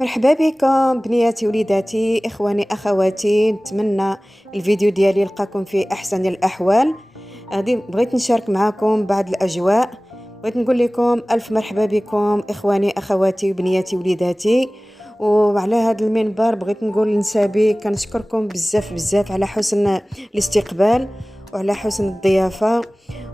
مرحبا بكم بنياتي وليداتي اخواني اخواتي. نتمنى الفيديو ديالي يلقاكم في احسن الاحوال. غادي بغيت نشارك معكم بعض الاجواء. بغيت نقول لكم الف مرحبا بكم اخواني اخواتي وبنياتي وليداتي. وعلى هذا المنبر بغيت نقول لنسابي كنشكركم بزاف بزاف على حسن الاستقبال وعلى حسن الضيافه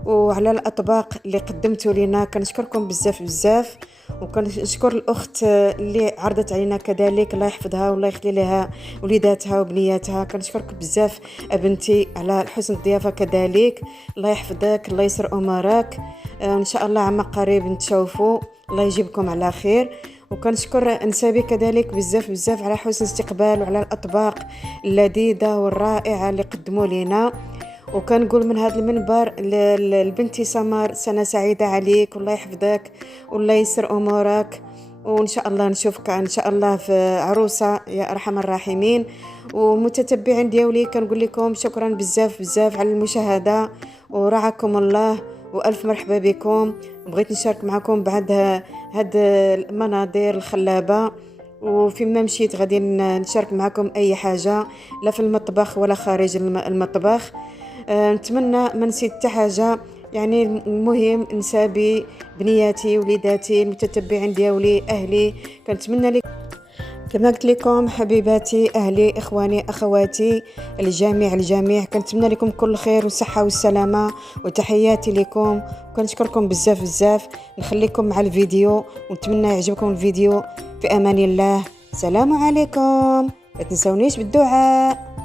وعلى الاطباق اللي قدمتوا لنا. كنشكركم بزاف بزاف، وكنشكر الاخت اللي عرضت علينا كذلك، الله يحفظها والله يخلي لها وليداتها وبنياتها. كنشكرك بزاف بنتي على حسن الضيافه كذلك. الله يحفظك، الله يسر امورك. ان شاء الله عما قريب نتشوفوا، الله يجيبكم على خير. وكنشكر نسابي كذلك بزاف بزاف على حسن الاستقبال وعلى الاطباق اللذيذه والرائعه اللي قدموا لنا. وكنقول من هذا المنبر لبنتي سمر سنة سعيدة عليك، والله يحفظك والله يسر أمورك، وإن شاء الله نشوفك إن شاء الله في عروسة يا أرحم الراحمين. ومتتبعين ديالي كنقول لكم شكرا بزاف بزاف على المشاهدة، ورعاكم الله وألف مرحبا بكم. بغيت نشارك معكم بعد هاد المناظر الخلابة، وفيما مشيت غادي نشارك معكم أي حاجة، لا في المطبخ ولا خارج المطبخ. نتمنى ما نسيت حتى حاجه. يعني المهم نسابي بنياتي وليداتي المتتبعين ديالي اهلي، كنتمنى لك كما قلت لكم حبيباتي اهلي اخواني اخواتي الجميع كنتمنى لكم كل خير والصحه والسلامه، وتحياتي لكم. وكنشكركم بزاف بزاف. نخليكم مع الفيديو ونتمنى يعجبكم الفيديو. في امان الله، سلام عليكم، ما تنسونيش بالدعاء.